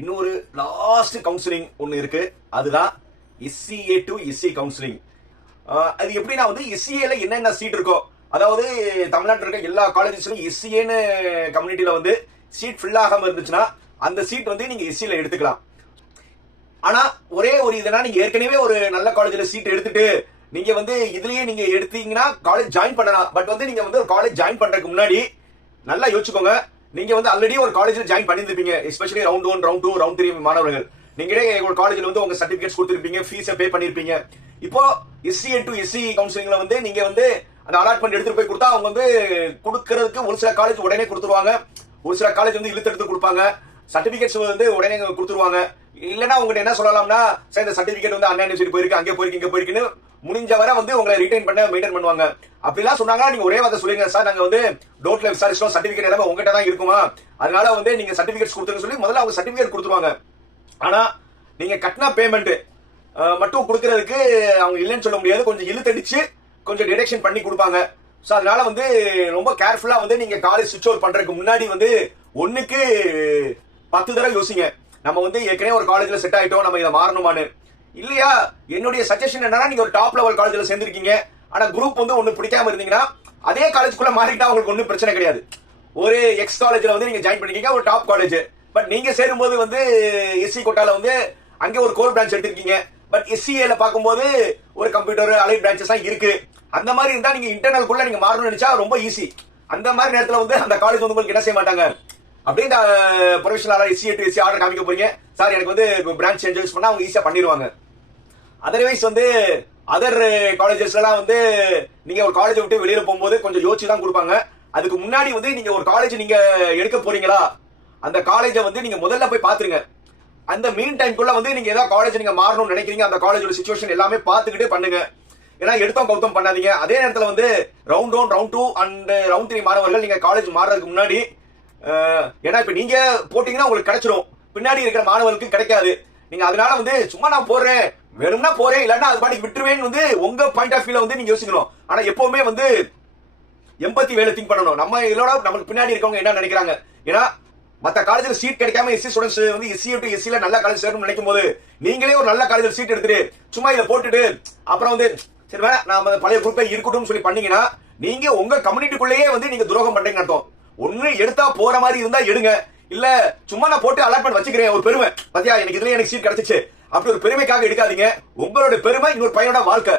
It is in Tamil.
இன்னொரு லாஸ்ட் கவுன்சிலிங் ஒன்னு இருக்கு. அதுதான் SCA to SC கவுன்சிலிங். அது எப்படின்னா வந்து SCAல என்னென்ன சீட் இருக்கோ, அதாவது தமிழ்நாட்டில் இருக்க எல்லா காலேஜஸ்லயும் SCAன்னு கம்யூனிட்டியில வந்து சீட் ஃபில் ஆகாம இருந்துச்சுன்னா அந்த சீட் வந்து நீங்க SCல எடுத்துக்கலாம். ஆனா ஒரே ஒரு இதனா, நீங்க ஏற்கனவே ஒரு நல்ல காலேஜ்ல சீட் எடுத்துட்டு நீங்க வந்து இதுலயே நீங்க எடுத்தீங்கன்னா காலேஜ் ஜாயின் பண்ணலாம். பட் வந்து நீங்க வந்து ஒரு காலேஜ் ஜாயின் பண்றதுக்கு முன்னாடி நல்லா யோசிச்சுக்கோங்க. நீங்க வந்து ஆல்ரெடி ஒரு காலேஜ்ல ஜாயின் பண்ணிருப்பீங்க, எஸ்பெஷலி ரவுண்ட் 1, ரவுண்ட் 2, ரவுண்ட் 3 மாணவர்கள். நீங்களே ஒரு காலேஜ்ல வந்து உங்க சர்டிபிகேட்ஸ் கொடுத்திருப்பீங்க, ஃபீஸ பே பண்ணிருப்பீங்க. இப்போ SCA to SC கவுன்சிலிங்ல வந்து நீங்க வந்து அந்த அலாட்மெண்ட் எடுத்துட்டு போய் கொடுத்தா அவங்க வந்து கொடுக்கறதுக்கு ஒரு சில காலேஜ் உடனே கொடுத்துருவாங்க, ஒரு சில காலேஜ் வந்து இழுத்தெடுத்து கொடுப்பாங்க, சர்டிபிகேட்ஸ் வந்து உடனே கொடுத்துருவாங்க. இல்லன்னா உங்ககிட்ட என்ன சொல்லலாம்னா, சார் இந்த சர்டிபிகேட் வந்து அண்ணா யூனிவர்சிட்டி போயிருக்கு, அங்கே போயிருக்கு, இங்க போயிருக்குன்னு முடிஞ்ச வரை வந்து உங்களை ரிட்டைன் பண்ண மெயின்டைன் பண்ணுவாங்க. அப்படிலாம் சொன்னாங்கன்னா நீங்க ஒரே வார்த்தை சொல்லுங்க, சார் நாங்க வந்து டோட்ல விசாரிச்சோம், சர்டிபிகேட் எல்லாமே உங்ககிட்ட தான் இருக்குமா, அதனால வந்து நீங்க சர்டிபிகேட்ஸ் கொடுத்துருங்க சொல்லி முதல்ல அவங்க சர்டிபிகேட் கொடுத்துருவாங்க. ஆனா நீங்க கட்டின பேமெண்ட் மட்டும் கொடுக்கறதுக்கு அவங்க இல்லைன்னு சொல்ல முடியாது, கொஞ்சம் இழுத்தடிச்சு கொஞ்சம் டிடக்ஷன் பண்ணி கொடுப்பாங்க. ஸோ அதனால வந்து ரொம்ப கேர்ஃபுல்லா வந்து நீங்க காலேஜ் சுவிட்ச் ஓவர் பண்றதுக்கு முன்னாடி வந்து ஒண்ணுக்கு 10 தடவை யோசிங்க. நம்ம வந்து ஏற்கனவே ஒரு காலேஜ்ல செட் ஆயிட்டோம், நம்ம இதை மாறணுமான்னு. இல்லையா, என்னுடைய சஜஷன் என்னன்னா, நீங்க ஒரு டாப் லெவல் காலேஜ்ல சேர்ந்திருக்கீங்க, ஆனா குரூப் வந்து ஒண்ணு பிடிக்காம இருந்தீங்கன்னா அதே காலேஜ்க்குள்ள மாறிட்டா உங்களுக்கு ஒன்றும் பிரச்சனை கிடையாது. ஒரு எக்ஸ் காலேஜ்ல வந்து நீங்க ஜாயின் பண்ணிருக்கீங்க, ஒரு டாப் காலேஜ். பட் நீங்க சேரும்போது வந்து SC கோட்டால வந்து அங்க ஒரு கோர் பிரான்ச் எடுத்திருக்கீங்க, பட் SCAல பார்க்கும்போது ஒரு கம்ப்யூட்டர் அலைட் பிரான்ச்சஸ் தான் இருக்கு. அந்த மாதிரி இருந்தா நீங்க இன்டர்னல் குள்ள நீங்க மாறணும்னு நினைச்சா ரொம்ப ஈஸி. அந்த மாதிரி நேரத்துல வந்து அந்த காலேஜ் வந்து உங்களுக்கு என்ன செய்ய மாட்டாங்க, அப்படியே இந்த professional SCA to SC order காமிக்க போறீங்க, சார் எனக்கு வந்து பிரான்ச் சேஞ்சஸ் பண்ணா அவங்க ஈஸியா பண்ணிடுவாங்க. அதர்வைஸ் வந்து அதர் காலேஜஸ்லாம் வந்து நீங்க ஒரு காலேஜ் விட்டு வெளியில போகும்போது கொஞ்சம் யோசிச்சு தான் கொடுப்பாங்க. அதுக்கு முன்னாடி வந்து நீங்க ஒரு காலேஜ் நீங்க எடுக்க போறீங்களா, அந்த காலேஜை வந்து நீங்க முதல்ல போய் பாத்துருங்க. அந்த மீன் டைம்குள்ள வந்து நீங்க ஏதாவது காலேஜ் நீங்க மாறணும்னு நினைக்கிறீங்க, அந்த காலேஜோட சிச்சுவேஷன் எல்லாமே பார்த்துக்கிட்டே பண்ணுங்க. ஏன்னா எடுத்தோம் கவுத்தம் பண்ணாதீங்க. அதே நேரத்தில் வந்து ரவுண்ட் 1, ரவுண்ட் 2 அண்ட் ரவுண்ட் 3 மாணவர்கள் நீங்க காலேஜ் மாறதுக்கு முன்னாடி, ஏன்னா இப்ப நீங்க போட்டீங்கன்னா உங்களுக்கு கிடைச்சிரும், பின்னாடி இருக்கிற மாணவர்களுக்கு கிடைக்காது. நீங்க அதனால வந்து சும்மா நான் போறேன், வேணும்னா போறேன், இல்லன்னா அது பாட்டுக்கு விட்டுருவேன்னு வந்து உங்க பாயிண்ட் ஆஃப் வியூல வந்து நீங்க யோசிக்கணும். ஆனா எப்பவுமே வந்து எம்பத்தி வேலை திங்க் பண்ணணும். நம்ம இதோட நமக்கு பின்னாடி இருக்கவங்க என்ன நினைக்கிறாங்க. ஏன்னா மத்த காலேஜ்ல சீட் கிடைக்காம SC ஸ்டூடெண்ட்ஸ் வந்து SCA to SCல நல்ல காலேஜ் சேரணும்னு நினைக்கும் போது நீங்களே ஒரு நல்ல காலேஜ்ல சீட் எடுத்துட்டு சும்மா இதை போட்டுட்டு அப்புறம் வந்து சரி வேணா நாம பழைய குரூப்பை இருக்கட்டும் சொல்லி பண்ணீங்கன்னா நீங்க உங்க கம்யூனிட்டிக்குள்ளேயே வந்து நீங்க துரோகம் பண்றீங்கன்னு அர்த்தம். ஒண்ணு எடுத்தா போற மாதிரி இருந்தா எடுங்க, இல்ல சும்மா நான் போட்டு அலாட்மெண்ட் வச்சுக்கிறேன் ஒரு பெருமை, பாத்தியா எனக்கு இதுல எனக்கு சீட் கிடைச்சிச்சு அப்படி ஒரு பெருமைக்காக எடுக்காதீங்க. உங்களோட பெருமை இன்னொரு பையனோட வாழ்க்கை.